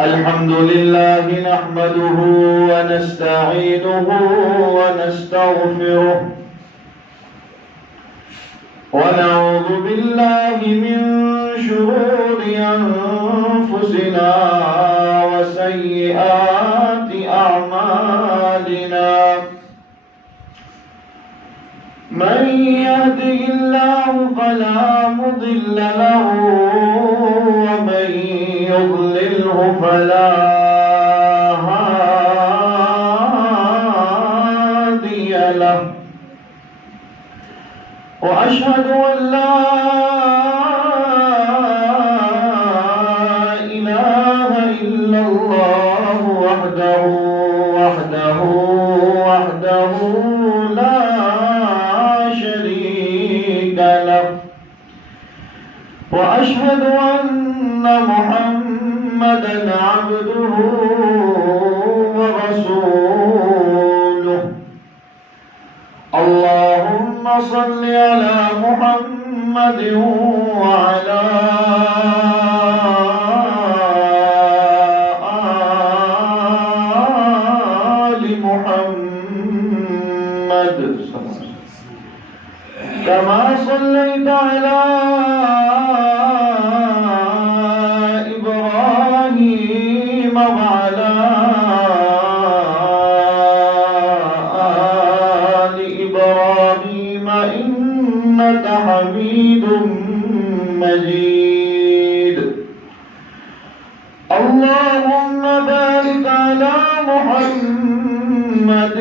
الحمد لله نحمده ونستعينه ونستغفره ونعوذ بالله من شرور أنفسنا وسيئات أعمالنا من يهده الله فلا مضل له ومن يضلله فلا هادي له وأشهد أن لا إله إلا الله وحده لا شريك له وأشهد أن محمدًا عبده ورسوله اللهم صل على محمد وعلى آل محمد كما صليت على إبراهيم وعلى آل إبراهيم إنك حميد مجيد اللهم بارك على محمد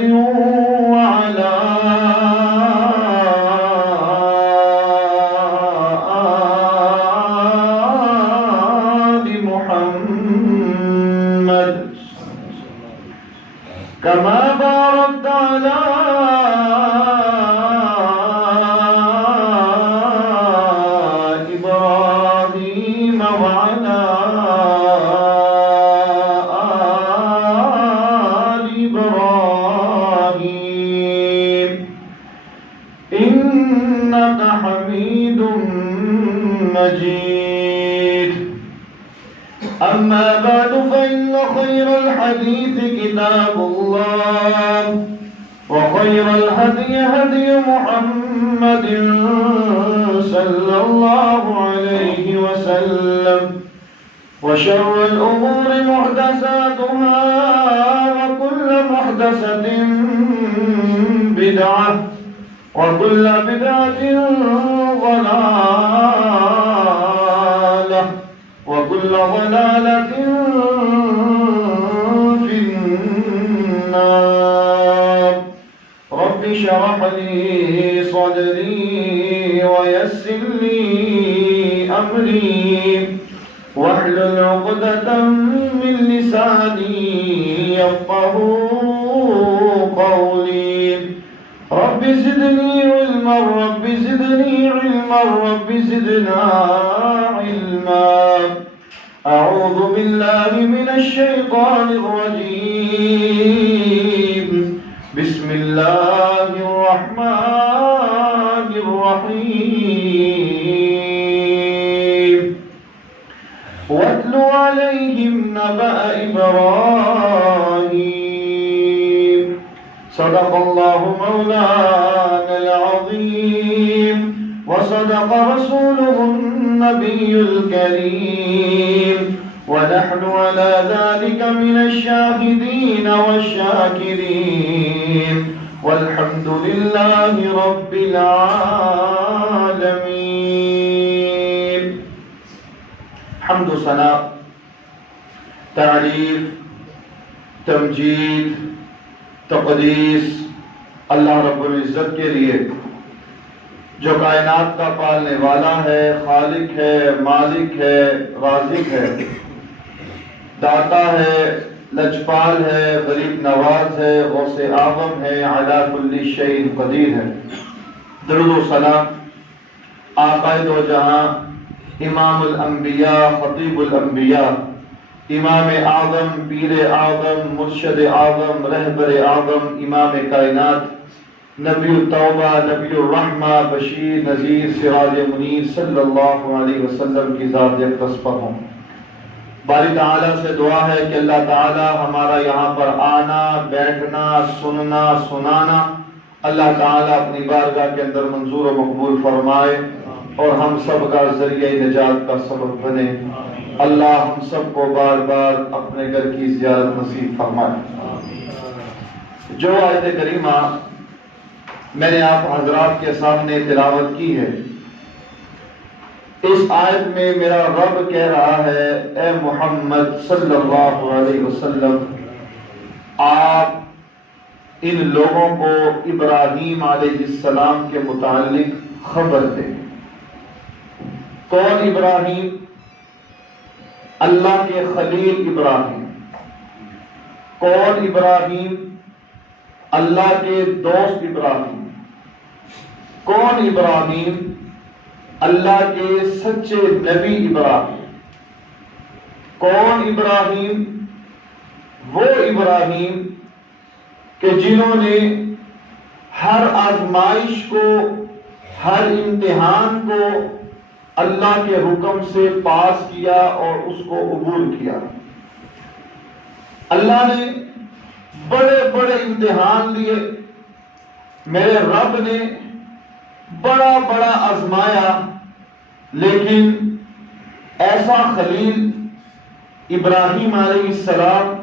وعلى كما باركت على إبراهيم وعلى آل إبراهيم إنك حميد مجيد أما بعد فإن خير الحديث كتاب الله وخير الهدي هدي محمد صلى الله عليه وسلم وشر الأمور محدثاتها وكل محدثة بدعة وكل بدعة ضلالة وكل ضلالة في النار رب اشرح لي صدري ويسر لي أمري واحلل عقدة من لساني يفقهوا قولي رب زدني علما رب زدني علما رب زدنا علما أعوذ بالله من الشيطان الرجيم بسم الله الرحمن الرحيم واتل عليهم نبأ إبراهيم صدق الله مولانا العظيم وصدق رسوله النبي الكريم ونحن على ذلك من الشاهدين والشاكرين والحمد لله رب العالمين حمد و ثنا تعریف تمجید تقدیس اللہ رب العزت کے لیے جو کائنات کا پالنے والا ہے، خالق ہے، مالک ہے، رازق ہے، داتا ہے، لجپال ہے، غریب نواز ہے، غوث اعظم ہے، علی کل شیء قدیر ہے۔ درود و سلام آقا دو جہاں، امام الانبیاء، خطیب الانبیاء، امام اعظم، پیر اعظم، مرشد اعظم، رہبر اعظم، امام کائنات، نبی التوبہ، نبی الرحمہ، بشیر، نذیر، سراج منیر صلی اللہ علیہ وسلم کی ذات اقدس پر ہوں۔ باری تعالیٰ سے دعا ہے کہ اللہ تعالیٰ ہمارا یہاں پر آنا، بیٹھنا، سننا، سنانا اللہ تعالیٰ اپنی بارگاہ کے اندر منظور و مقبول فرمائے اور ہم سب کا ذریعہ نجات کا سبب بنے۔ اللہ ہم سب کو بار بار اپنے گھر کی زیارت نصیب فرمائے۔ جو آیت کریمہ میں نے آپ حضرات کے سامنے تلاوت کی ہے، اس آیت میں میرا رب کہہ رہا ہے، اے محمد صلی اللہ علیہ وسلم، آپ ان لوگوں کو ابراہیم علیہ السلام کے متعلق خبر دیں۔ کون ابراہیم؟ اللہ کے خلیل ابراہیم۔ کون ابراہیم؟ اللہ کے دوست ابراہیم۔ کون ابراہیم؟ اللہ کے سچے نبی ابراہیم۔ کون ابراہیم؟ وہ ابراہیم کہ جنہوں نے ہر آزمائش کو، ہر امتحان کو اللہ کے حکم سے پاس کیا اور اس کو قبول کیا۔ اللہ نے بڑے بڑے امتحان لیے، میرے رب نے بڑا بڑا آزمایا، لیکن ایسا خلیل ابراہیم علیہ السلام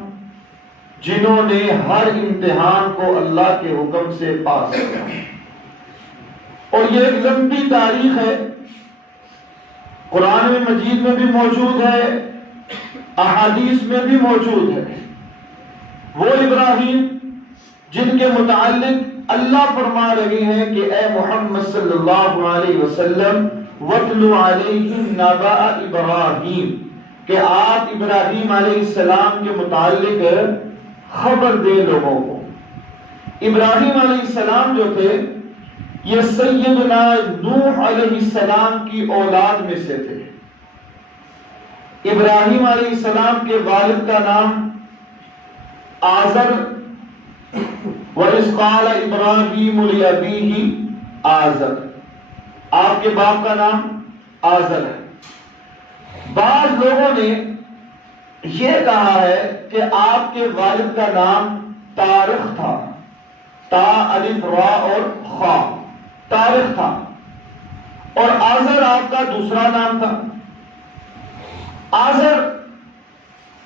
جنہوں نے ہر امتحان کو اللہ کے حکم سے پاس کیا۔ اور یہ ایک لمبی تاریخ ہے، قرآن مجید میں بھی موجود ہے، احادیث میں بھی موجود ہے۔ وہ ابراہیم جن کے متعلق اللہ فرما رہی ہے کہ اے محمد صلی اللہ علیہ وسلم وَاتْلُ عَلَيْهِمْ نَبَأَ ابراہیم، کہ آپ ابراہیم علیہ السلام کے متعلق خبر دے لوگوں کو۔ ابراہیم علیہ السلام جو تھے یہ سیدنا نوح علیہ السلام کی اولاد میں سے تھے۔ ابراہیم علیہ السلام کے والد کا نام آزر، وَإِذْ قَالَ إِبْرَاهِيمُ لِأَبِيهِ آزر، آپ کے باپ کا نام آزر ہے۔ بعض لوگوں نے یہ کہا ہے کہ آپ کے والد کا نام طارق تھا، تا الف را اور خا، طارق تھا، اور آزر آپ کا دوسرا نام تھا۔ آزر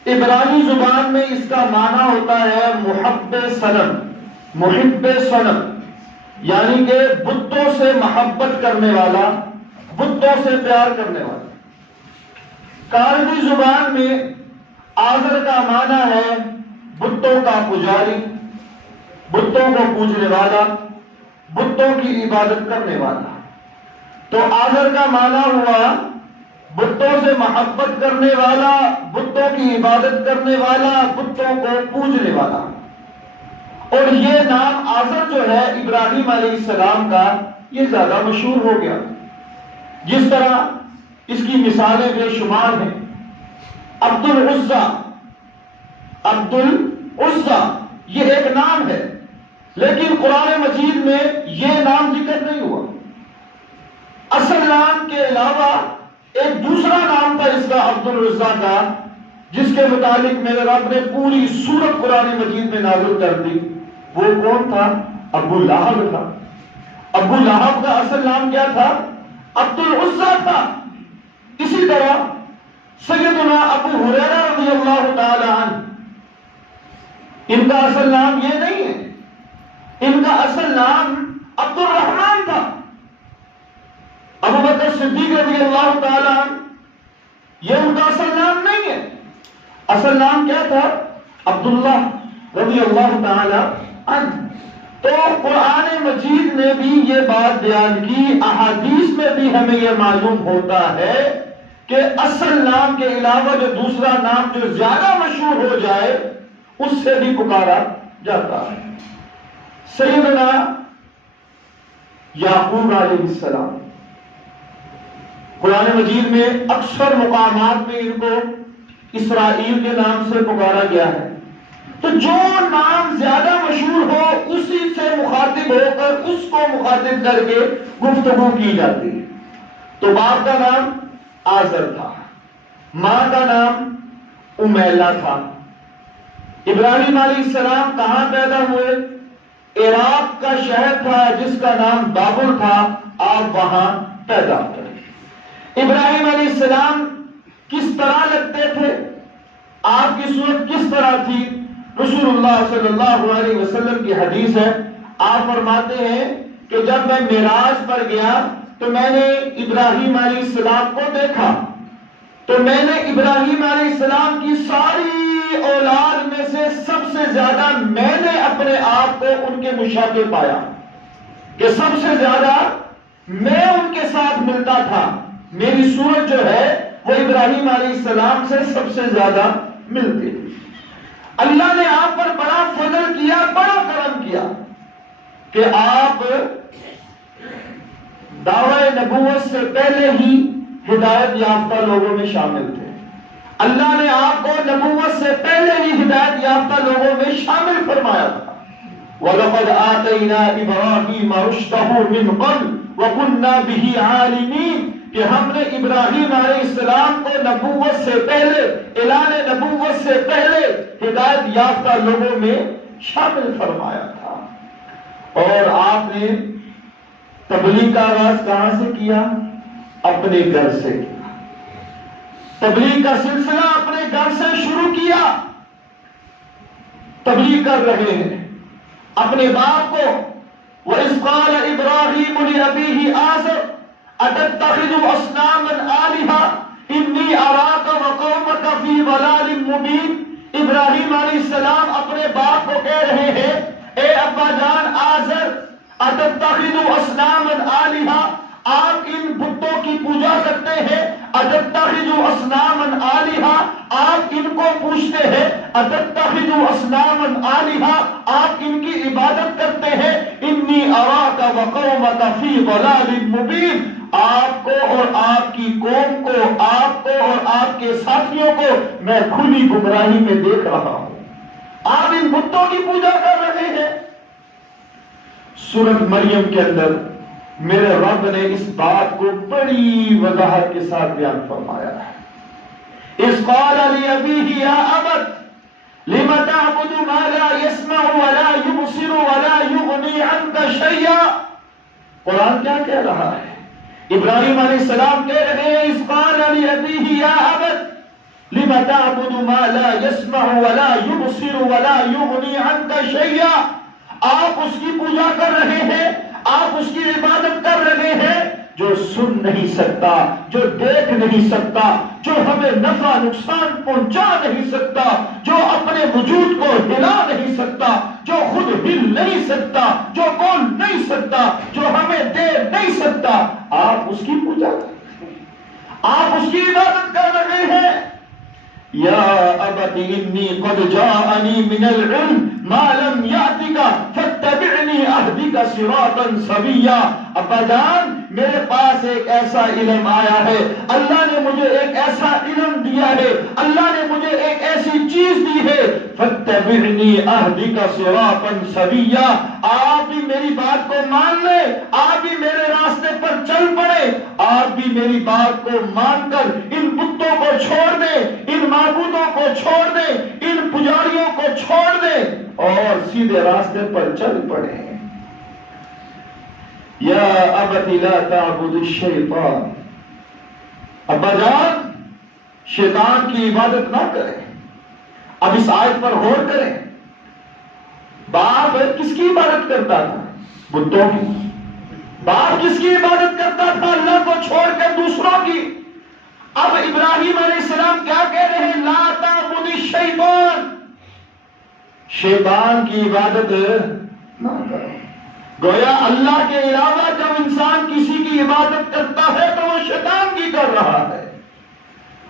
عبرانی زبان میں اس کا معنی ہوتا ہے محب صنم، محب صنم، یعنی کہ بتوں سے محبت کرنے والا، بتوں سے پیار کرنے والا۔ کاربی زبان میں آزر کا معنی ہے بتوں کا پجاری، بتوں کو پوجنے والا، بتوں کی عبادت کرنے والا۔ تو آزر کا معنی ہوا بتوں سے محبت کرنے والا، بتوں کی عبادت کرنے والا، بتوں کو پوجنے والا۔ اور یہ نام آزر جو ہے ابراہیم علیہ السلام کا، یہ زیادہ مشہور ہو گیا۔ جس طرح اس کی مثالیں بے شمار ہیں۔ عبد العزیٰ، عبد العزیٰ یہ ایک نام ہے، لیکن قرآن مجید میں یہ نام ذکر نہیں ہوا۔ اصل نام کے علاوہ ایک دوسرا نام تھا اس کا، عبد العزیٰ کا، جس کے متعلق میرے رب نے پوری سورت قرآن مجید میں نازل کر دی۔ وہ کون تھا؟ ابو لہب تھا۔ ابو لہب کا اصل نام کیا تھا؟ عبد العزیٰ تھا۔ اسی طرح سیدنا ابو ہریرہ رضی اللہ تعالی عنہ، ان کا اصل نام یہ نہیں ہے، ان کا اصل نام عبد الرحمن تھا۔ ابو بکر صدیق رضی اللہ تعالی عنہ، یہ ان کا اصل نام نہیں ہے، اصل نام کیا تھا؟ عبداللہ رضی اللہ تعالی عنہ۔ تو قرآن مجید نے بھی یہ بات بیان کی، احادیث میں بھی ہمیں یہ معلوم ہوتا ہے کہ اصل نام کے علاوہ جو دوسرا نام جو زیادہ مشہور ہو جائے اس سے بھی پکارا جاتا ہے۔ سیدنا یعقوب علیہ السلام، قرآن مجید میں اکثر مقامات میں ان کو اسرائیل کے نام سے پکارا گیا ہے۔ تو جو نام زیادہ مشہور ہو اسی سے مخاطب ہو کر اس کو مخاطب کر کے گفتگو کی جاتی ہے۔ تو باپ کا نام آزر تھا، ماں کا نام امیلہ تھا۔ ابراہیم علیہ السلام کہاں پیدا ہوئے؟ عراق کا شہر تھا جس کا نام بابل تھا، آپ وہاں پیدا ہوئے۔ ابراہیم علیہ السلام کس طرح لگتے تھے؟ آپ کی صورت کس طرح تھی؟ رسول اللہ صلی اللہ علیہ وسلم کی حدیث ہے، آپ فرماتے ہیں کہ جب میں معراج پر گیا تو میں نے ابراہیم علیہ السلام کو دیکھا، تو میں نے ابراہیم علیہ السلام کی ساری اولاد میں سے سب سے زیادہ میں نے اپنے آپ کو ان کے مشابہ پایا، کہ سب سے زیادہ میں ان کے ساتھ ملتا تھا، میری صورت جو ہے وہ ابراہیم علیہ السلام سے سب سے زیادہ ملتی۔ اللہ نے آپ پر بڑا فضل کیا، بڑا کرم کیا کہ آپ دعوی نبوت سے پہلے ہی ہدایت یافتہ لوگوں میں شامل تھے۔ اللہ نے آپ کو نبوت سے پہلے ہی ہدایت یافتہ لوگوں میں شامل فرمایا تھا۔ وَلَقَدْ آتَيْنَا إِبْرَاهِيمَ رُشْدَهُ مِنْ قَبْلُ وَكُنَّا بِهِ عَالِمِينَ، کہ ہم نے ابراہیم علیہ السلام کو نبوت سے پہلے، اعلان نبوت سے پہلے ہدایت یافتہ لوگوں میں شامل فرمایا تھا۔ اور آپ نے تبلیغ کا آغاز کہاں سے کیا؟ اپنے گھر سے کیا۔ تبلیغ کا سلسلہ اپنے گھر سے شروع کیا۔ تبلیغ کر رہے ہیں اپنے باپ کو۔ وَإِذْ قَالَ إِبْرَاهِيمُ لِأَبِيهِ آزَرَ أَتَتَّخِذُ أَصْنَامًا آلِهَةً إِنِّي أَرَاكَ وَقَوْمَكَ فِي ضَلَالٍ مُبِينٍ۔ ابراہیم علیہ السلام اپنے باپ کو کہہ رہے ہیں، اے ابا جان آزر، أَتَتَّخِذُ أَصْنَامًا آلِهَةً، آپ ان بتوں کی پوجا کرتے ہیں۔ أَتَتَّخِذُ أَصْنَامًا آلِهَةً، آپ ان کو پوجتے ہیں۔ أَتَتَّخِذُ أَصْنَامًا آلِهَةً، آپ ان کی عبادت کرتے ہیں۔ إِنِّي أَرَاكَ وَقَوْمَكَ فِي ضَلَالٍ مُبِينٍ، آپ کو اور آپ کی قوم کو، آپ کو اور آپ کے ساتھیوں کو میں کھلی گمراہی میں دیکھ رہا ہوں۔ آپ ان بتوں کی پوجا کر رہے ہیں۔ سورۃ مریم کے اندر میرے رب نے اس بات کو بڑی وضاحت کے ساتھ بیان فرمایا ہے۔ اذ قال لأبيه يا أبت لم تعبد ما لا يسمع ولا يبصر ولا يغني عنك شيئا۔ قرآن کیا کہہ رہا ہے؟ ابراہیم علیہ السلام کہہ رہے ہیں اذ قال لأبيه يا أبت لم تعبد ما لا يسمع ولا يبصر ولا يغني عنك شيئا۔ آپ اس کی پوجا کر رہے ہیں، آپ اس کی عبادت کر رہے ہیں جو سن نہیں سکتا، جو دیکھ نہیں سکتا، جو ہمیں نفع نقصان پہنچا نہیں سکتا، جو اپنے وجود کو ہلا نہیں سکتا، جو خود ہل نہیں سکتا، جو بول نہیں سکتا، جو ہمیں دے نہیں سکتا، آپ اس کی پوجا کر رہے ہیں، آپ اس کی عبادت کر رہے ہیں۔ یا ابت انی قد جاءنی من العلم ما لم یأتک فاتبعنی اہدک صراطا سویا۔ ابا جان، میرے پاس ایک ایسا علم آیا ہے، اللہ نے مجھے ایک ایسا علم دیا ہے، اللہ نے مجھے ایک ایسی چیز دی ہے، فاتبعنی اہدک صراطا سویا۔ آپ بھی میری بات کو مان لیں، آپ بھی میرے راستے پر چل پڑے، آپ بھی میری بات کو مان کر ان بتوں کو چھوڑ دیں، ان معبودوں کو چھوڑ دیں، ان پجاریوں کو چھوڑ دیں اور سیدھے راستے پر چل پڑے۔ یا ابت لا تعبد الشیطان، ابا جان شیطان کی عبادت نہ کریں۔ اب اس آیت پر غور کریں، باپ کس کی عبادت کرتا تھا؟ بتوں کی۔ باپ کس کی عبادت کرتا تھا؟ اللہ کو چھوڑ کر دوسروں کی۔ اب ابراہیم علیہ السلام کیا کہہ رہے ہیں؟ لا تعبد الشیطان، شیطان کی عبادت نہ کرو۔ گویا اللہ کے علاوہ جب انسان کسی کی عبادت کرتا ہے تو وہ شیطان کی کر رہا ہے۔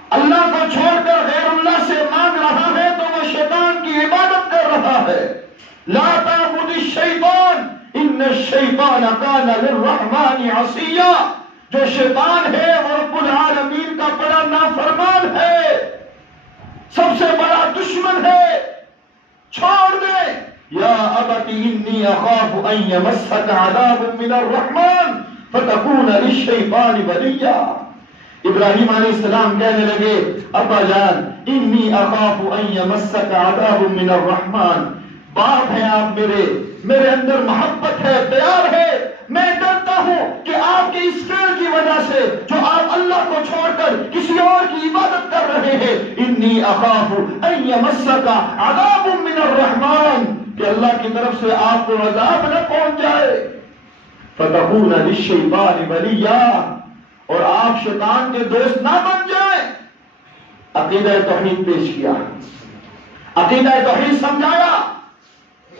اللہ کو چھوڑ کر غیر اللہ سے مانگ رہا ہے تو وہ شیطان کی عبادت کر رہا ہے۔ لا تعبد الشیطان ان الشیطان کان للرحمن عصیا، جو شیطان ہے وہ رب العالمین کا بڑا نافرمان ہے، سب سے بڑا دشمن ہے، چھوڑ دے۔ یا ابت انی اخاف ان یمسک عذاب من الرحمن فتکون للشیطان ولیا۔ ابراہیم علیہ السلام کہنے لگے ابا جان انی اخاف ان یمسک عذاب من الرحمن، باپ ہیں آپ میرے اندر محبت ہے، پیار ہے، میں ڈرتا ہوں کہ آپ کے اس فعل کی وجہ سے جو آپ اللہ کو چھوڑ کر کسی اور کی عبادت کر رہے ہیں، انی اخاف ان یمسک عذاب من الرحمن، کہ اللہ کی طرف سے آپ کو عذاب نہ پہنچ جائے، فتکون للشیطان ولیا، اور آپ شیطان کے دوست نہ بن جائیں۔ عقیدہ توحید پیش کیا، عقیدہ توحید سمجھایا،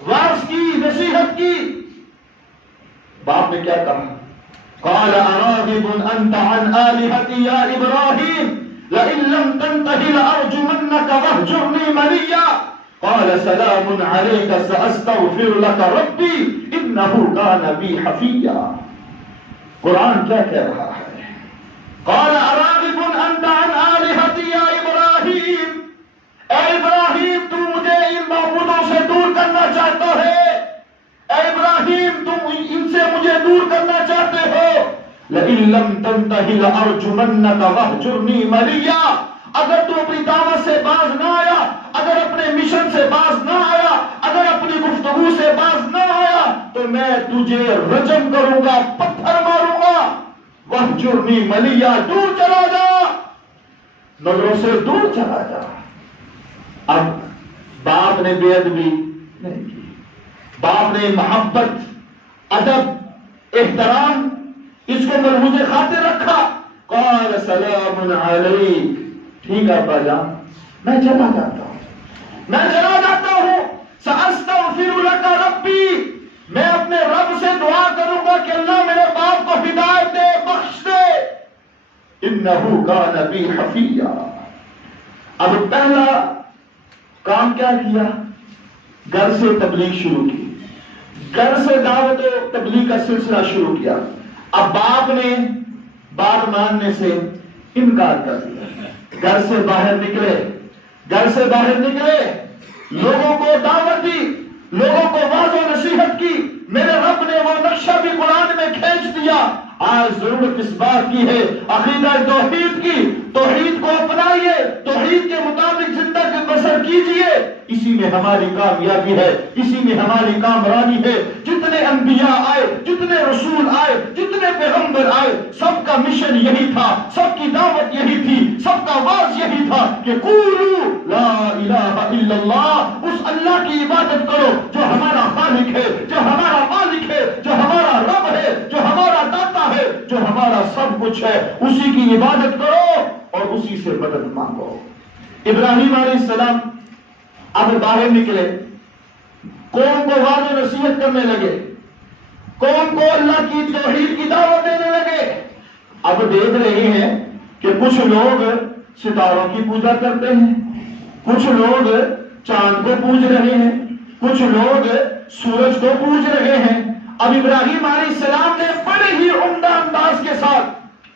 واعظ کی، نصیحت کی۔ باپ نے کیا کہا؟ قال اراغب انت عن آلهتي يا ابراہیم لئن لم تنته لارجمنك واهجرني مليا قال سلام عليك ساستغفر لك ربي انه كان بي حفيا۔ قرآن کیا کہہ رہا ہے؟ قال اراغب انت عن آلهتي يا ابراہیم، اے ابراہیم تو مجھے ان معبودوں سے دور کرنا چاہتا ہے، اے ابراہیم تم ان سے مجھے دور کرنا چاہتے ہو، لئن لم تنتہی لارجمنک واہجرنی ملیا، اگر تو اپنی دعوت سے باز نہ آیا، اگر اپنے مشن سے باز نہ آیا، اگر اپنی گفتگو سے باز نہ آیا تو میں تجھے رجم کروں گا، پتھر ماروں گا۔ واہجرنی ملیا، دور چلا جا، نظروں سے دور چلا جا۔ اب باپ نے بے ادبی نہیں کی، باپ نے محبت، ادب، احترام اس کو ملحوظ خاطر رکھا۔ قال سلام علیک، ٹھیک ہے ابا جان میں چلا جاتا ہوں، سأستغفر لک ربی، میں اپنے رب سے دعا کروں گا کہ اللہ میرے باپ کو ہدایت دے، بخش دے، انہ کان بی حفیا۔ اب پہلا کام کیا کیا؟ گھر سے تبلیغ شروع کی، گھر سے دعوت و تبلیغ کا سلسلہ شروع کیا۔ اب باپ نے بات ماننے سے انکار کر دیا، گھر سے باہر نکلے، لوگوں کو دعوت دی، لوگوں کو واعظ و نصیحت کی۔ میرے رب نے وہ نقشہ بھی قرآن میں کھینچ دیا۔ آج ضرورت اس بات کی ہے عقیدہ توحید کی، توحید کو اپنائیے، توحید کے مطابق زندگی بسر کیجئے، اسی میں ہماری کامیابی ہے، اسی میں ہماری کامرانی ہے۔ جتنے انبیاء آئے، جتنے رسول آئے، جتنے پیغمبر آئے، سب کا مشن یہی تھا، سب کی دعوت یہی تھی، سب کا واعظ یہی تھا کہ قولوا لا الہ الا اللہ، اس اللہ کی عبادت کرو جو ہمارا خالق ہے، جو ہمارا مالک ہے، جو ہمارا رب ہے، جو ہمارا داتا ہے، جو ہمارا سب کچھ ہے، اسی کی عبادت کرو اور اسی سے مدد مانگو۔ ابراہیم علیہ السلام اب باہر نکلے، قوم کو واعظ و نصیحت کرنے لگے، قوم کو اللہ کی توحید کی دعوت دینے لگے۔ اب دیکھ رہے ہیں کہ کچھ لوگ ستاروں کی پوجا کرتے ہیں، کچھ لوگ چاند کو پوج رہے ہیں، کچھ لوگ سورج کو پوج رہے ہیں۔ اب ابراہیم علیہ السلام نے بڑے ہی عمدہ انداز کے ساتھ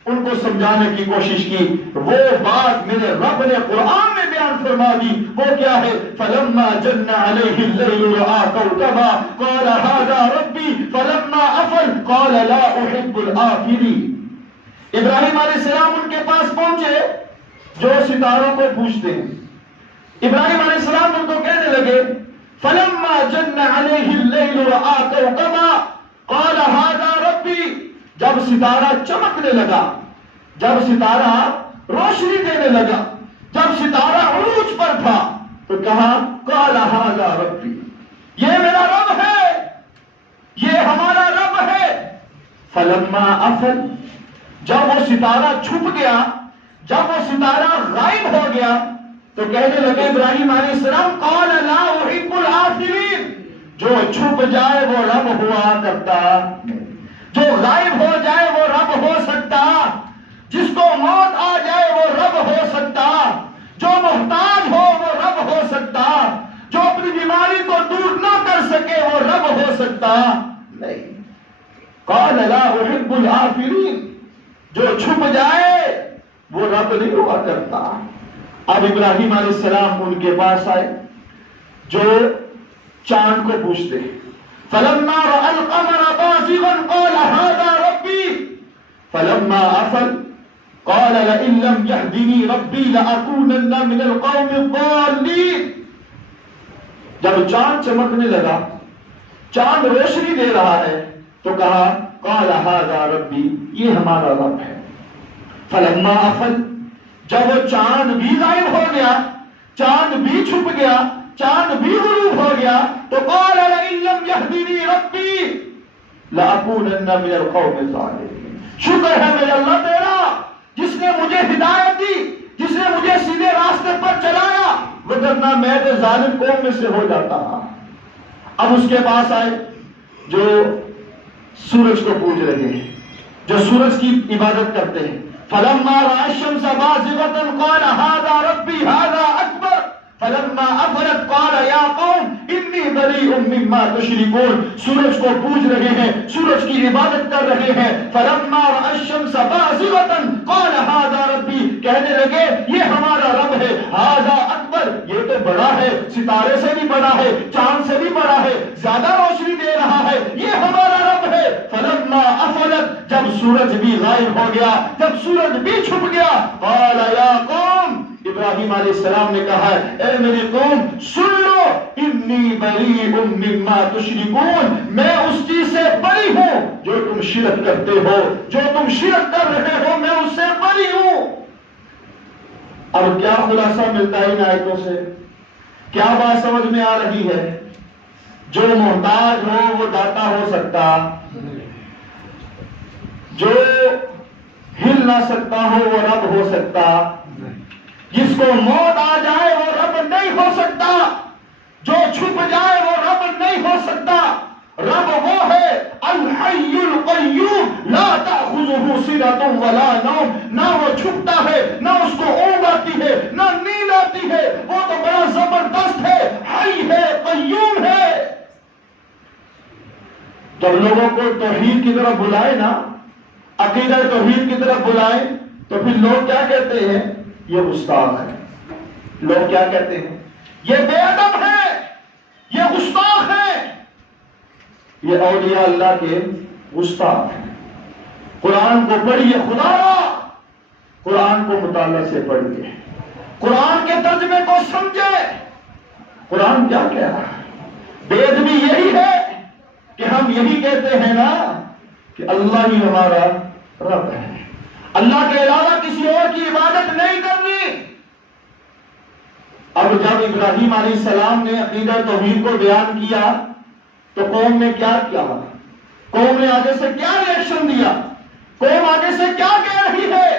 ان کو سمجھانے کی کوشش کی۔ وہ بات میرے رب نے قرآن میں بیان فرما دی، وہ کیا ہے؟ فلما جن علیہ اللیل رأى کوكبا قال هذا ربی فلما افل قال لا احب الآفلین۔ ابراہیم علیہ السلام ان کے پاس پہنچے جو ستاروں کو پوجتے ہیں۔ ابراہیم علیہ السلام ان کو کہنے لگے فلما جن علیہ اللیل رأى کوكبا قال هذا ربی، جب ستارہ چمکنے لگا، جب ستارہ روشنی دینے لگا، جب ستارہ عروج پر تھا تو کہا قال هذا ربی، یہ میرا رب ہے، یہ ہمارا رب ہے۔ فلما افل، جب وہ ستارہ چھپ گیا، جب وہ ستارہ غائب ہو گیا تو کہنے لگے ابراہیم علیہ السلام قال لا احب الآفلین، جو چھپ جائے وہ رب ہوا کرتا، جو غائب ہو جائے وہ رب ہو سکتا، جس کو موت آ جائے وہ رب ہو سکتا، جو محتاج ہو وہ رب ہو سکتا، جو اپنی بیماری کو دور نہ کر سکے وہ رب ہو سکتا نہیں۔ قال لا احب الآفلین، جو چھپ جائے وہ رب نہیں ہوا کرتا۔ اب ابراہیم علیہ السلام ان کے پاس آئے جو چاند کو پوچھتے ہیں۔ فلما رأى القمر بازغا قال هذا ربی فلما افل، قال لئن لم يهدني ربي لأكونن من القوم الضالين. جب چاند چمکنے لگا، چاند روشنی دے رہا ہے، تو کہا قال هذا ربی، یہ ہمارا رب ہے. فلما افل، جب وہ چاند بھی غائب ہو گیا، چاند بھی چھپ گیا، چاند بھی غروب ہو گیا، تو قال لئن لم يهدني ربی لأكونن من القوم الظالمين. شکر ہے میرے اللہ تیرا جس نے مجھے ہدایت دی، جس نے مجھے سیدھے راستے پر چلایا، وگرنہ میں تو ظالم قوم میں سے ہو جاتا. اب اس کے پاس آئے جو سورج کو پوج رہے ہیں، جو سورج کی عبادت کرتے ہیں. فلما رأى الشمس بازغة قال هذا ربي هذا أكبر. فلما أفلت قال يا قوم إني بريء مما تشركون. سورج کو پوج رہے ہیں، سورج کی عبادت کر رہے ہیں. فلما رأى الشمس بازغة قال هذا ربي، کہنے لگے یہ ہمارا رب ہے. هذا أكبر، یہ تو بڑا ہے، ستارے سے بھی بڑا ہے، چاند سے بھی بڑا ہے، زیادہ روشنی دے رہا ہے، یہ ہمارا رب ہے. فلما أفلت، جب سورج بھی غائب ہو گیا، جب سورج بھی چھپ گیا، قال یا قوم، ابراہیم علیہ السلام نے کہا ہے اے میری قوم سن لو، انی بریء مما تشرکون، میں اس چیز سے بری ہوں جو تم شرک کرتے ہو، جو تم شرک کر رہے ہو میں اس سے بری ہوں. اب کیا خلاصہ ملتا ہے ان آیتوں سے؟ کیا بات سمجھ میں آ رہی ہے؟ جو محتاج ہو وہ داتا ہو سکتا، جو ہل نہ سکتا ہو وہ رب ہو سکتا، جس کو موت آ جائے وہ رب نہیں ہو سکتا، جو چھپ جائے وہ رب نہیں ہو سکتا. رب وہ ہے الحی القیوم لا تأخذہ سنۃ ولا نوم، نہ وہ چھپتا ہے، نہ اس کو اونگ آتی ہے، نہ نیند آتی ہے، وہ تو بڑا زبردست ہے، حی ہے، قیوم ہے. جب لوگوں کو توحید کی طرف بلائے نا، عقیدہ توحید کی طرف بلائے، تو پھر لوگ کیا کہتے ہیں؟ یہ گستاخ ہے. لوگ کیا کہتے ہیں؟ یہ بے ادب ہے، یہ گستاخ ہے. یہ اولیاء اللہ کے گستاخ ہیں. قرآن کو پڑھیے خدا را، قرآن کو مطالعہ سے پڑھیے، قرآن کے ترجمے کو سمجھے. قرآن کیا کہہ رہا ہے؟ بے ادبی یہی ہے کہ ہم یہی کہتے ہیں نا کہ اللہ ہی ہمارا رب ہے، اللہ کے علاوہ کسی اور کی عبادت نہیں کرنی. اب جب ابراہیم علیہ السلام نے عقیدہ توحید کو بیان کیا تو قوم نے کیا کیا؟ قوم نے آگے سے کیا ریئیکشن دیا؟ قوم آگے سے کیا کہہ رہی ہے؟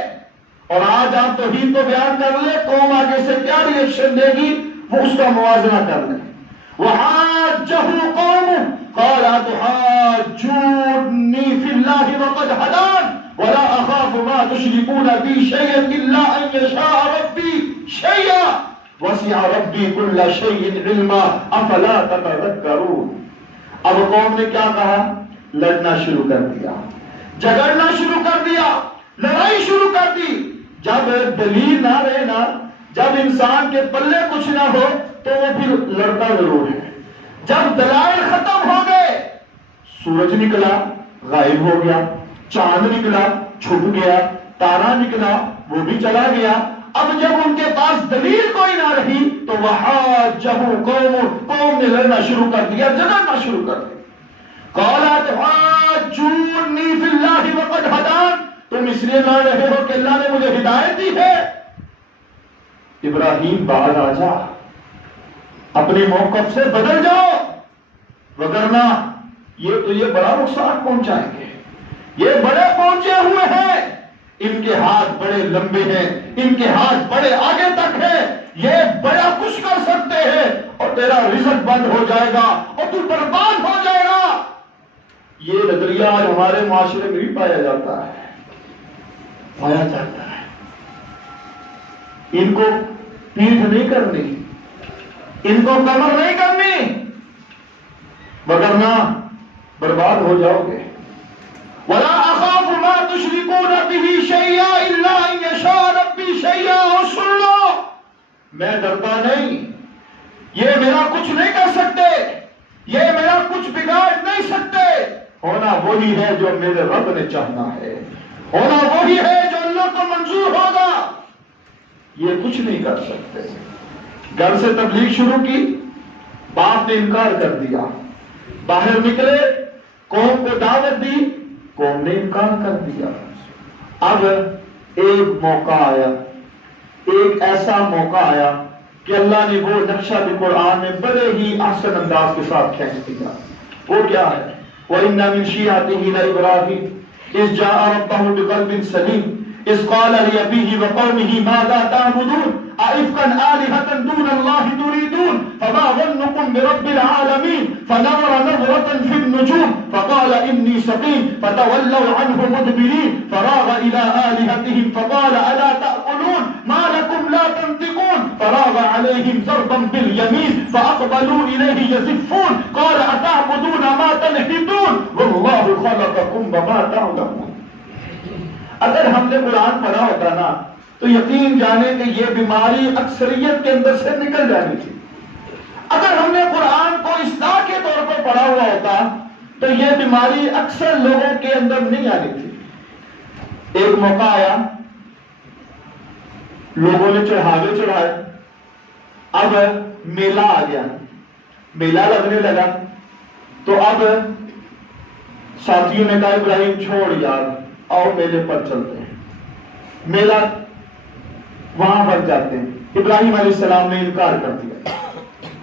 اور آج آپ توحید کو بیان کر لیں، قوم آگے سے کیا ریئیکشن دے گی وہ اس کا موازنہ کر لیں. وَحَاجَّهُ قَوْمُهُ قَالَ أَتُحَاجُّونِّي فِي اللَّهِ وَقَدْ هَدَانِ وَلَا أَخَافُ مَا تُشْرِكُونَ بِهِ شَيْئًا إِلَّا أَن يَشَاءَ رَبِّي شَيْئًا وَسِعَ رَبِّي كُلَّ شَيْءٍ عِلْمًا أَفَلَا تَتَذَكَّرُونَ. اب قوم نے کیا کہا؟ لڑنا شروع کر دیا، جھگڑنا شروع کر دیا، لڑائی شروع کر دی. جب دلیل نہ رہے نا، جب انسان کے پلے کچھ نہ ہو تو وہ پھر لڑتا ضرور ہے. جب دلائل ختم ہو گئے، سورج نکلا غائب ہو گیا، چاند نکلا چھپ گیا، تارا نکلا وہ بھی چلا گیا. اب جب ان کے پاس دلیل کوئی نہ رہی تو وحاجہ قوم نے لڑنا شروع کر دیا، جھگڑنا شروع کر دیا. قال تحاجونی فی اللہ وقد ہدان، تم اس لیے لڑ رہے ہو کہ اللہ نے مجھے ہدایت دی ہے. ابراہیم باز آ جا، اپنے موقف سے بدل جاؤ، وگرنہ یہ بڑا نقصان پہنچائیں گے. یہ بڑے پہنچے ہوئے ہیں، ان کے ہاتھ بڑے لمبے ہیں، ان کے ہاتھ بڑے آگے تک ہیں، یہ بڑا کچھ کر سکتے ہیں اور تیرا رزق بند ہو جائے گا اور تو برباد ہو جائے گا. یہ نظریہ آج ہمارے معاشرے میں بھی پایا جاتا ہے. ان کو پیٹھ نہیں کرنی، ان کو کمر نہیں کرنی، وگرنہ برباد ہو جاؤ گے. وَلَا أَخَافُ مَا تُشْرِكُونَ بِهِ شَيْئًا إِلَّا أَن يَشَاءَ رَبِّي شَيْئًا. اور سن لو، میں ڈرتا نہیں، یہ میرا کچھ نہیں کر سکتے، یہ میرا کچھ بگاڑ نہیں سکتے. ہونا وہی ہے جو میرے رب نے چاہنا ہے، ہونا وہی ہے جو اللہ اللہ کو منظور ہوگا؟ یہ کچھ نہیں کر سکتے۔ گھر سے تبلیغ شروع کی، باپ نے انکار کر دیا، باہر نکلے، قوم کو دعوت دی، قوم نے انکار کر دیا۔ اب ایک موقع آیا، ایک ایسا موقع آیا کہ اللہ نے وہ نقشہ بھی قرآن میں بڑے ہی احسن انداز کے ساتھ کھینچ دیا۔ وہ کیا ہے؟ وَإِنَّ مِن شِيعَتِهِ لَإِبْرَاهِيمَ إِذْ جَاءَ رَبَّهُ بِقَلْبٍ سَلِيمٍ إِذْ قَالَ لِأَبِيهِ وَقَوْمِهِ مَاذَا تَعْبُدُونَ أَئِفْكًا آلِهَةً دُونَ اللَّهِ تُرِيدُونَ فَمَا ظَنُّكُم بِرَبِّ الْعَالَمِينَ فَنَظَرَ نَظْرَةً فِي النُّجُومِ فَقَالَ إِنِّي سَقِيمٌ فَتَوَلَّوْا عَنْهُ مُدْبِرِينَ فَرَاغَ إِلَىٰ آلِهَتِهِمْ فَقَالَ أَلَا تَأْكُلُونَ مَا لَكُمْ لَا تَنطِقُونَ فَرَاغَ عَلَيْهِمْ ضَرْبًا بِالْيَمِينِ فَأَقْبَلُوا إِلَيْهِ يَزِفُّونَ قَالَ أَتَعْبُدُونَ مَا تَنْحِتُونَ وَاللَّهُ خَلَقَكُمْ وَمَا تَعْمَلُونَ۔ اگر ہم نے قرآن پڑھا ہوتا نا تو یقین جانے کہ یہ بیماری اکثریت کے اندر سے نکل جانی تھی۔ اگر ہم نے قرآن کو اصلاح کے طور پر پڑھا ہوا ہوتا تو یہ بیماری اکثر لوگوں کے اندر نہیں آنی تھی۔ ایک موقع آیا، لوگوں نے چڑھاوے چڑھائے، اب میلہ آ گیا، میلہ لگنے لگا تو اب ساتھیوں نے کہا ابراہیم چھوڑ یار، آؤ میلے پر چلتے ہیں، میلہ وہاں پر جاتے ہیں۔ ابراہیم علیہ السلام نے انکار کر دیا،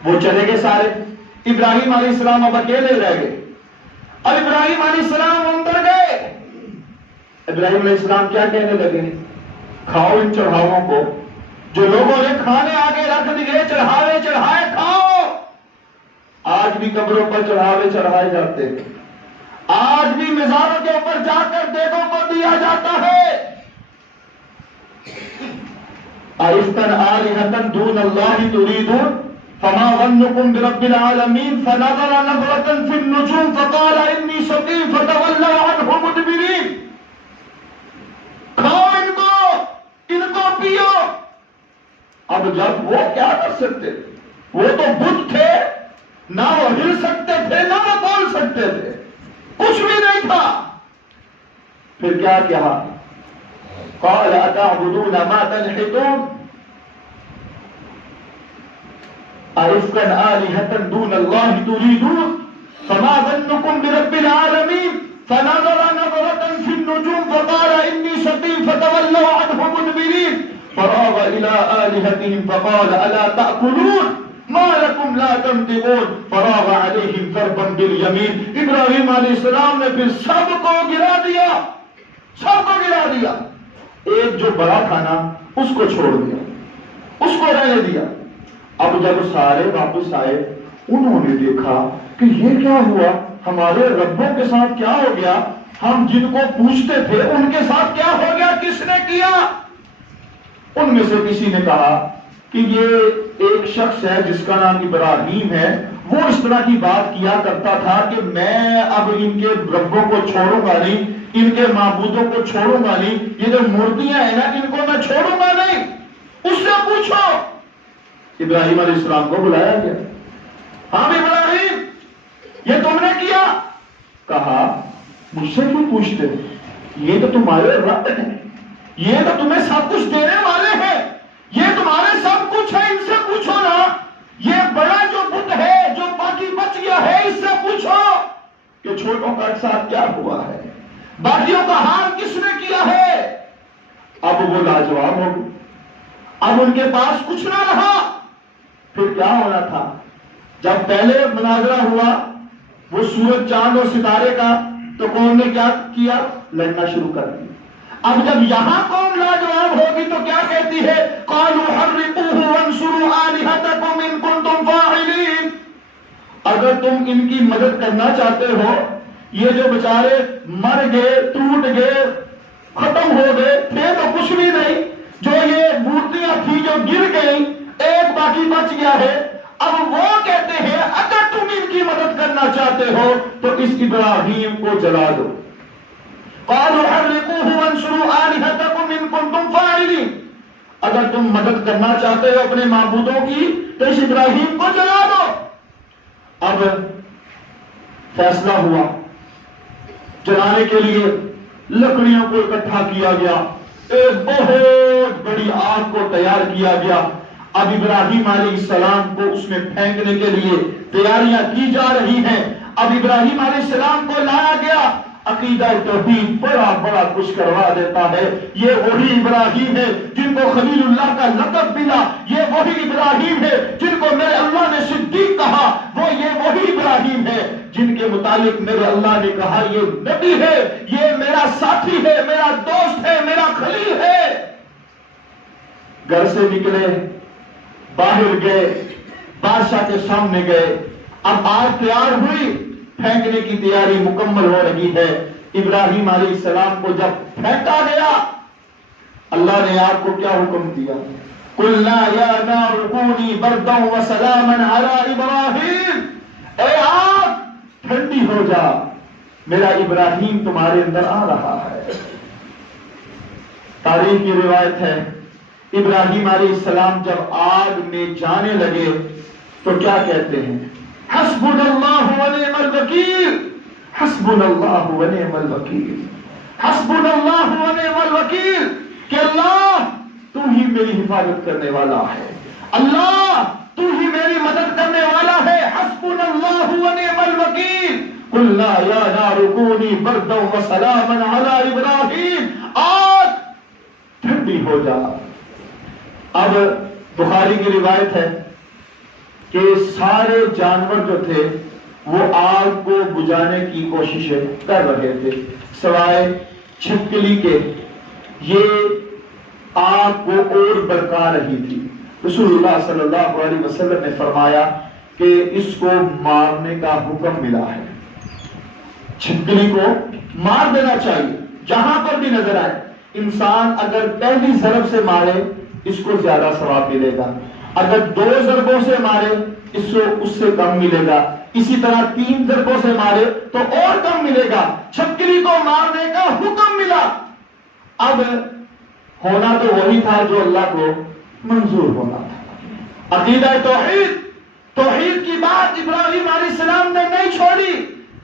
وہ چلے گئے سارے، ابراہیم علیہ السلام اب اکیلے رہ گئے۔ اب ابراہیم علیہ السلام اندر گئے، ابراہیم علیہ السلام کیا کہنے لگے؟ کھاؤ ان چڑھاووں کو جو لوگوں نے کھانے آگے رکھ دیے، چڑھاوے چڑھائے کھاؤ۔ آج بھی قبروں پر چڑھاوے چڑھائے جاتے ہیں، آج بھی مزاروں کے اوپر جا کر دیگوں کو دیا جاتا ہے۔ أَئِفْكًا آلِهَةً دُونَ اللَّهِ تُرِيدُونَ فَمَا ظَنُّكُم بِرَبِّ الْعَالَمِينَ فَنَظَرَ نَظْرَةً فِي النُّجُومِ فَقَالَ إِنِّي سَقِيمٌ فَتَوَلَّوْا عَنْهُ مُدْبِرِينَ۔ کھاؤ ان کو پیو۔ اب جب وہ کیا کر سکتے تھے؟ وہ تو بت تھے، نہ وہ ہل سکتے تھے نہ وہ بول سکتے تھے، کچھ بھی نہیں تھا۔ پھر کیا کہا؟ قال اتعبدون ما تنحتون أئفكا آلهة دون الله تريدون فما ظنكم برب العالمين فنظر نظرة في النجوم فقال إني سقيم فتولوا عنه مدبرين فراغ إلى آلهتهم فقال ألا تأكلون ما لكم لا تنطقون فراغ عليهم ضربا باليمين۔ ابراہیم علیہ السلام نے پھر سب کو گرا دیا، سب کو گرا دیا۔ ایک جو بڑا تھا نا اس کو چھوڑ دیا، اس کو رہنے دیا۔ اب جب سارے واپس آئے انہوں نے دیکھا کہ یہ کیا ہوا، ہمارے ربوں کے ساتھ کیا ہو گیا، ہم جن کو پوچھتے تھے ان کے ساتھ کیا ہو گیا، کس نے کیا؟ ان میں سے کسی نے کہا کہ یہ ایک شخص ہے جس کا نام ابراہیم ہے، وہ اس طرح کی بات کیا کرتا تھا کہ میں اب ان کے ربوں کو چھوڑوں گا نہیں، ان کے معبودوں کو چھوڑوں گا نہیں، یہ جو مورتیاں ہیں نا ان کو میں چھوڑوں گا نہیں، اس سے پوچھو۔ ابراہیم علیہ السلام کو بلایا گیا، ہاں ابراہیم یہ تم نے کیا؟ کہا مجھ سے کیوں پوچھتے، یہ تو تمہارے رب ہیں، یہ تو تمہیں سب کچھ دینے والے ہیں، یہ تمہارے سب کچھ ہے، ان سے پوچھو نا۔ یہ بڑا جو بت ہے جو باقی بچ گیا ہے اس سے پوچھو کہ چھوٹوں کا ساتھ کیا ہوا ہے، باقیوں کا حال کس نے کیا ہے۔ اب وہ لاجواب ہو گئے، اب ان کے پاس کچھ نہ رہا۔ پھر کیا ہونا تھا؟ جب پہلے مناظرہ ہوا وہ سورج چاند اور ستارے کا، تو قوم نے کیا کیا؟ لڑنا شروع کر دیا۔ اب جب یہاں قوم لاجواب ہوگی تو کیا کہتی ہے؟ قالوا حرقوه وانصروا آلهتكم ان كنتم فاعلين۔ اگر تم ان کی مدد کرنا چاہتے ہو، یہ جو بیچارے مر گئے، ٹوٹ گئے، ختم ہو گئے تھے تو کچھ بھی نہیں، جو یہ مورتیاں تھی جو گر گئیں، ایک باقی بچ گیا ہے۔ اب وہ کہتے ہیں اگر تم ان کی مدد کرنا چاہتے ہو تو اس ابراہیم کو جلا دو۔ قالوا حرقوه وانصروا آلهتكم ان كنتم فاعلين۔ اگر تم مدد کرنا چاہتے ہو اپنے معبودوں کی تو اس ابراہیم کو جلا دو۔ اب فیصلہ ہوا، جلانے کے لیے لکڑیوں کو اکٹھا کیا گیا، ایک بہت بڑی آگ کو تیار کیا گیا. اب ابراہیم علیہ السلام کو اس میں پھینکنے کے لیے تیاریاں کی جا رہی ہیں. اب ابراہیم علیہ السلام کو لایا گیا. عقیدہ توحید بڑا بڑا کچھ کروا دیتا ہے. یہ وہی ابراہیم ہے جن کو خلیل اللہ کا لقب ملا. یہ وہی ابراہیم ہے جن کو میرے اللہ نے صدیق کہا. یہ وہی ابراہیم ہے جن کے متعلق میرے اللہ نے کہا یہ نبی ہے, یہ میرا ساتھی ہے, میرا دوست ہے, میرا خلیل ہے. گھر سے نکلے, باہر گئے, بادشاہ کے سامنے گئے. اب آگ تیار ہوئی, پھینکنے کی تیاری مکمل ہو رہی ہے. ابراہیم علیہ السلام کو جب پھینکا گیا, اللہ نے آگ کو کیا حکم دیا؟ قلنا یا نار کونی بردا وسلاما علی ابراہیم, اے آگ ٹھنڈی ہو جا, میرا ابراہیم تمہارے اندر آ رہا ہے. تاریخ کی روایت ہے ابراہیم علیہ السلام جب آگ میں جانے لگے تو کیا کہتے ہیں؟ حسبنا اللہ ونعم الوکیل, حسبنا اللہ ونعم الوکیل, حسبنا اللہ ونعم الوکیل, کہ اللہ تو ہی میری حفاظت کرنے والا ہے, اللہ تو ہی میری مدد کرنے والا ہے. حسبنا اللہ ونعم الوکیل. قلنا یا نار کونی بردا وسلاما علی ابراہیم, آگ ٹھنڈی ہو جا. اب بخاری کی روایت ہے کہ سارے جانور جو تھے وہ آگ کو بجھانے کی کوششیں کر رہے تھے سوائے چھپکلی کے. یہ آگ کو اور بھڑکا رہی تھی. رسول اللہ صلی اللہ علیہ وسلم نے فرمایا کہ اس کو مارنے کا حکم ملا ہے. چھپکلی کو مار دینا چاہیے جہاں پر بھی نظر آئے. انسان اگر پہلی ضرب سے مارے اس کو زیادہ ثواب ملے گا, اگر 2 ضربوں سے مارے اس سے کم ملے گا, اسی طرح 3 ضربوں سے مارے تو اور کم ملے گا. چھپکلی کو مارنے کا حکم ملا. اب ہونا تو وہی تھا جو اللہ کو منظور ہونا تھا. عقیدہ توحید, توحید کی بات ابراہیم علیہ السلام نے نہیں چھوڑی.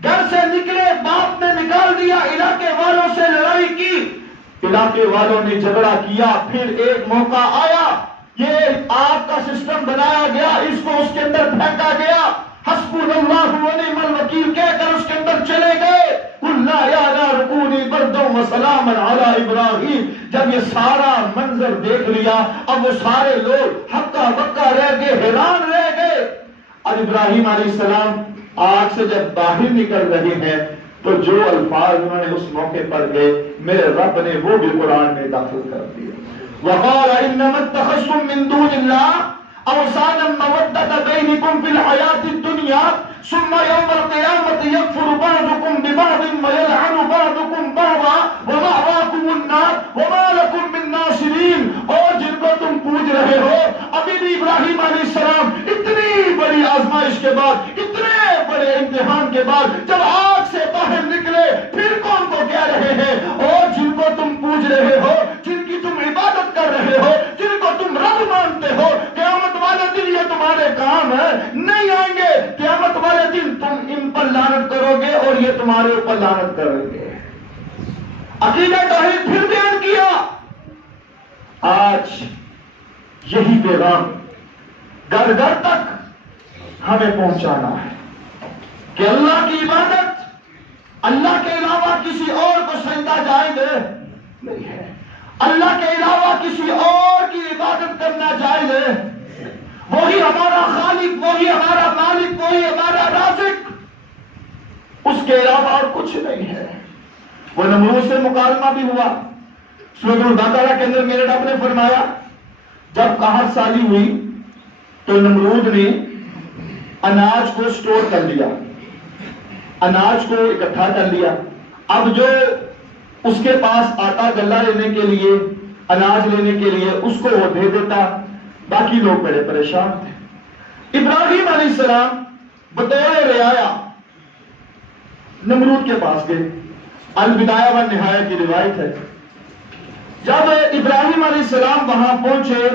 گھر سے نکلے, باپ نے نکال دیا, علاقے والوں سے لڑائی کی, علاقے والوں نے جھگڑا کیا. پھر ایک موقع آیا, یہ آگ کا سسٹم بنایا گیا, اس کو اس کے اندر پھینکا گیا. حسبنا اللہ ونعم الوکیل کہہ کر اس کے اندر چلے گئے. قلنا یا نار کونی بردا وسلاما علی ابراہیم. جب یہ سارا منظر دیکھ لیا, اب وہ سارے لوگ ہکا بکا رہ گئے, حیران رہ گئے. اب ابراہیم علیہ السلام آگ سے جب باہر نکل رہے ہیں تو جو الفاظ انہوں نے اس موقع پر گئے, میرے رب نے وہ بھی قرآن میں داخل کر دیے. وقال انما اتخذتم من دون الله اوثانا مودة بينكم في الحياة الدنيا ثم يوم القيامة يكفر بعضكم ببعض ويلعن بعضكم بعضا ومأواكم النار وما لكم من ناصرين. اور جن کو تم پوج رہے ہو, ابھی بھی ابراہیم علیہ السلام اتنی بڑی آزمائش کے بعد, اتنے بڑے امتحان کے بعد جب آگ سے باہر نکلے, پھر کون کو کہہ رہے ہیں؟ اور جن کو تم پوج رہے ہو, جن کی تم عبادت کر رہے ہو, جن کو تم رب مانتے ہو, قیامت والے دن یہ تمہارے کام ہے نہیں آئیں گے. قیامت والے دن تم ان پر لعنت کرو گے اور یہ تمہارے اوپر لعنت کریں گے. عقیدہ توحید پھر بیان کیا. آج یہی پیغام گھر گھر تک ہمیں پہنچانا ہے کہ اللہ کی عبادت, اللہ کے علاوہ کسی اور کو سجدہ جائز نہیں ہے. اللہ کے علاوہ کسی اور کی عبادت کرنا جائز ہے. وہی ہمارا خالق, وہی ہمارا مالک, وہی ہمارا رازق, اس کے علاوہ اور کچھ نہیں ہے. وہ نمرود سے مکالمہ بھی ہوا. سورۃ البقرہ کے اندر میرے رب نے فرمایا جب قحط سالی ہوئی تو نمرود نے اناج کو سٹور کر لیا, اناج کو اکٹھا کر لیا. اب جو اس کے پاس آتا غلہ لینے کے لیے, اناج لینے کے لیے, اس کو وہ دے دیتا. باقی لوگ بڑے پریشان تھے. ابراہیم علیہ السلام بطور رعایا نمرود کے پاس گئے. البدایہ والنہایہ کی روایت ہے جب ابراہیم علیہ السلام وہاں پہنچے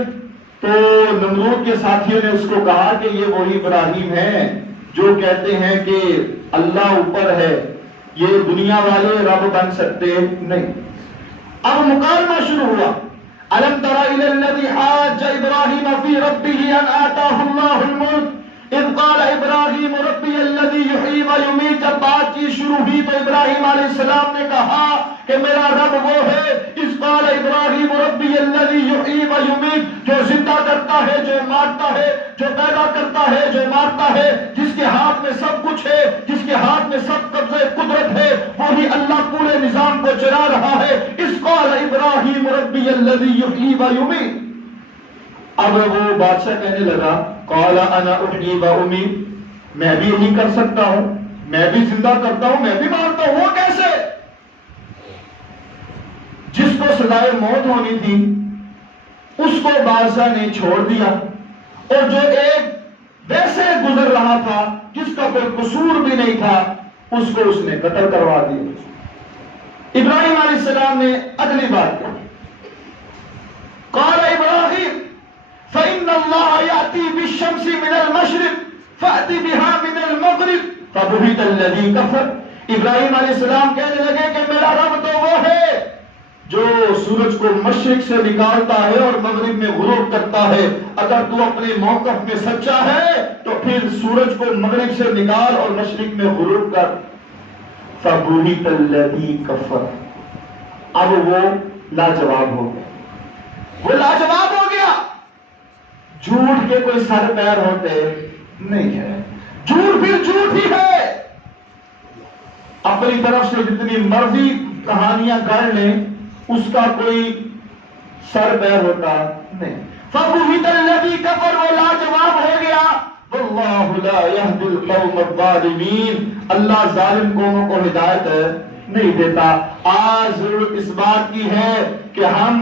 تو نمرود کے ساتھیوں نے اس کو کہا کہ یہ وہی ابراہیم ہے جو کہتے ہیں کہ اللہ اوپر ہے, یہ دنیا والے رب بن سکتے نہیں. اب مکالمہ شروع ہوا. الم تر الى الذي حاج ابراهيم في ربه ان آتاه الله الملك اذ قال ابراهيم ربي الذي يحيي ويميت. جب بات چیت شروع ہوئی تو ابراہیم علیہ السلام نے کہا کہ میرا رب وہ ہے. اذ قال ابراہیم ربی الذی یحیی و یمیت, جو زندہ کرتا ہے, جو مارتا ہے, جو پیدا کرتا ہے, جو مارتا ہے, جس کے ہاتھ میں سب کچھ ہے, جس کے ہاتھ میں سب قبضہ قدرت ہے, وہی اللہ پورے نظام کو چلا رہا ہے. اذ قال ابراہیم ربی الذی یحیی و یمیت. اب وہ بادشاہ کہنے لگا قال انا احیی و امیت, میں بھی یہی کر سکتا ہوں, میں بھی زندہ کرتا ہوں, میں بھی مارتا ہوں. وہ کیسے؟ جس کو سزائے موت ہونی تھی اس کو بادشاہ نے چھوڑ دیا, اور جو ایک ویسے گزر رہا تھا جس کا کوئی قصور بھی نہیں تھا اس کو اس نے قتل کروا دیا. ابراہیم علیہ السلام نے اگلی بات کہی قال ابراہیم فإن الله يأتي بالشمس من المشرق فأتي بها من المغرب فبهت الذي كفر. ابراہیم علیہ السلام کہنے لگے کہ میرا رب تو وہ ہے جو سورج کو مشرق سے نکالتا ہے اور مغرب میں غروب کرتا ہے. اگر تو اپنے موقف میں سچا ہے تو پھر سورج کو مغرب سے نکال اور مشرق میں غروب کر. فبہت الذی کفر. اب وہ لاجواب ہو گیا, وہ لاجواب ہو گیا. جھوٹ کے کوئی سر پیر ہوتے نہیں ہے, جھوٹ پھر جھوٹ ہی ہے. اپنی طرف سے جتنی مرضی کہانیاں گڑھ لیں اس کا کوئی سر پیر ہوتا نہیں. فبہت الذی کفر, وہ لاجواب ہو گیا. واللہ لا یہدی القوم الظالمین, اللہ ظالم قوموں کو ہدایت نہیں دیتا. آج ضرورت اس بات کی ہے کہ ہم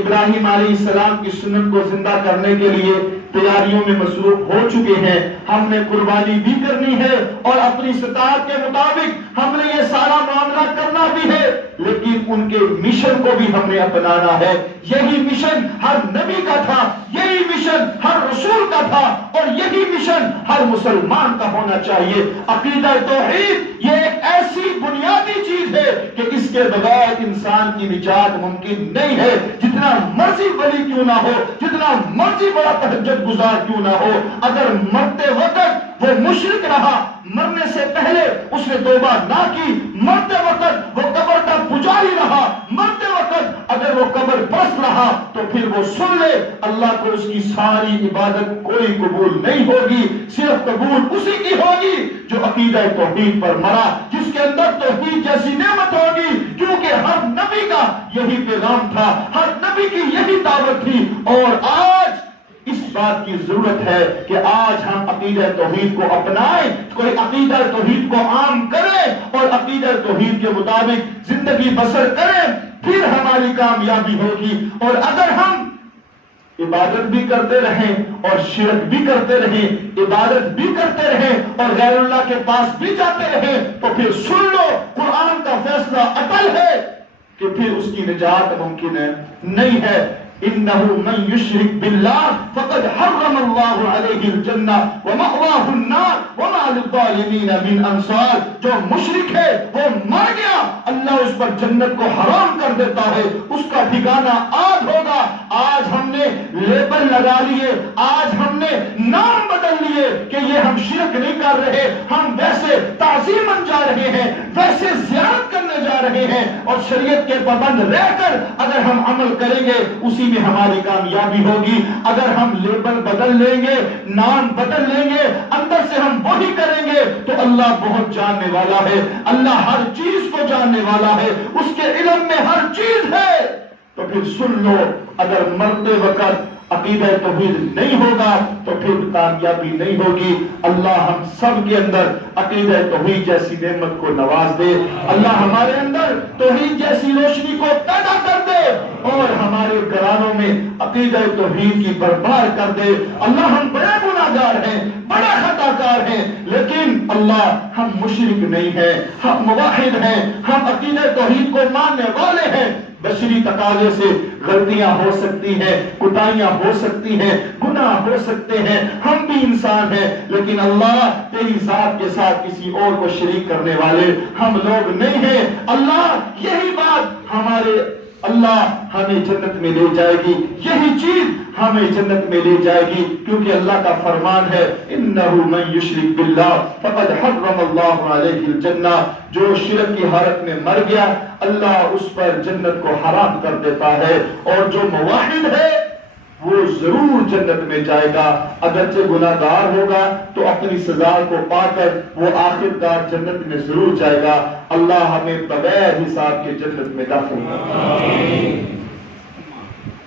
ابراہیم علیہ السلام کی سنت کو زندہ کرنے کے لیے تیاریوں میں مصروف ہو چکے ہیں. ہم نے قربانی بھی کرنی ہے اور اپنی استطاعت کے مطابق ہم نے یہ سارا معاملہ کرنا بھی ہے, لیکن ان کے مشن کو بھی ہم نے اپنانا ہے. یہی مشن ہر نبی کا تھا, یہی مشن ہر رسول کا تھا, اور یہی مشن ہر مسلمان کا ہونا چاہیے. عقیدہ توحید یہ ایک ایسی بنیادی چیز ہے کہ اس کے بغیر انسان کی نجات ممکن نہیں ہے. جتنا مرضی ولی کیوں نہ ہو, جتنا مرضی بڑا تہجد گزار کیوں نہ ہو, اگر مرتے وقت وہ مشرک رہا, مرنے سے پہلے اس نے توبہ نہ کی, مرتے وقت وہ قبر کا پجاری رہا, مرتے وقت اگر وہ قبر پرست رہا, تو پھر وہ سن لے اللہ کو اس کی ساری عبادت کوئی قبول نہیں ہوگی. صرف قبول اسی کی ہوگی جو عقیدہ توحید پر مرا, جس کے اندر توحید جیسی نعمت ہوگی. کیونکہ ہر نبی کا یہی پیغام تھا, ہر نبی کی یہی دعوت تھی. اور آج اس بات کی ضرورت ہے کہ آج ہم عقیدہ توحید کو اپنائیں, کوئی عقیدہ توحید کو عام کرے اور عقیدہ توحید کے مطابق زندگی بسر کریں, پھر ہماری کامیابی ہوگی. اور اگر ہم عبادت بھی کرتے رہیں اور شرک بھی کرتے رہیں, عبادت بھی کرتے رہیں اور غیر اللہ کے پاس بھی جاتے رہیں, تو پھر سن لو قرآن کا فیصلہ اٹل ہے کہ پھر اس کی نجات ممکن نہیں ہے. انه من يشرك بالله فقد حرم الله عليه الجنة ومأواه النار وما للظالمين من انصار. جو مشرک ہے وہ مر گیا, اللہ اس پر جنت کو حرام کر دیتا ہے, اس کا ٹھکانہ آگ ہوگا. آج ہم نے لیبل لگا لیے, آج ہم نے نام بدل لیے کہ یہ ہم شرک نہیں کر رہے, ہم ویسے تعظیماً جا رہے ہیں, ویسے زیارت کرنے جا رہے ہیں, اور شریعت کے پابند رہ کر اگر ہم عمل کریں گے اسی میں ہماری کامیابی ہوگی. اگر ہم لیبل بدل لیں گے, نام بدل لیں گے, اندر سے ہم وہی کریں گے, تو اللہ بہت جاننے والا ہے, اللہ ہر چیز کو جاننے والا ہے, اس کے علم میں ہر چیز ہے. تو پھر سن لو, اگر مرتے وقت عقیدہ توحید نہیں ہوگا تو پھر کامیابی نہیں ہوگی. اللہ ہم سب کے اندر عقیدہ توحید جیسی نعمت کو نواز دے, اللہ ہمارے اندر توحید جیسی روشنی کو پیدا کر دے, اور ہمارے گھرانوں میں عقیدہ توحید کی برپار کر دے. اللہ ہم بڑے گناہگار ہیں, بڑے خطا کار ہیں, لیکن اللہ ہم مشرک نہیں ہیں, ہم موحد ہیں, ہم عقیدہ توحید کو ماننے والے ہیں. بشری تقاضے سے غلطیاں ہو سکتی ہیں, کوتاہیاں ہو سکتی ہیں, گناہ ہو سکتے ہیں, ہم بھی انسان ہیں, لیکن اللہ تیری ذات کے ساتھ کسی اور کو شریک کرنے والے ہم لوگ نہیں ہیں. اللہ یہی بات ہمارے اللہ ہمیں جنت میں لے جائے گی، یہی چیز ہمیں جنت میں لے جائے گی، کیونکہ اللہ کا فرمان ہے انہ من یشرک باللہ فقد حرم اللہ علیہ الجنہ، جو شرک کی حالت میں مر گیا اللہ اس پر جنت کو حرام کر دیتا ہے، اور جو موحد ہے وہ ضرور جنت میں جائے گا، اگرچہ گناہ گار ہوگا تو اپنی سزا کو پا کر وہ آخرکار جنت میں ضرور جائے گا۔ اللہ ہمیں بغیر حساب کے جنت میں داخل کرے۔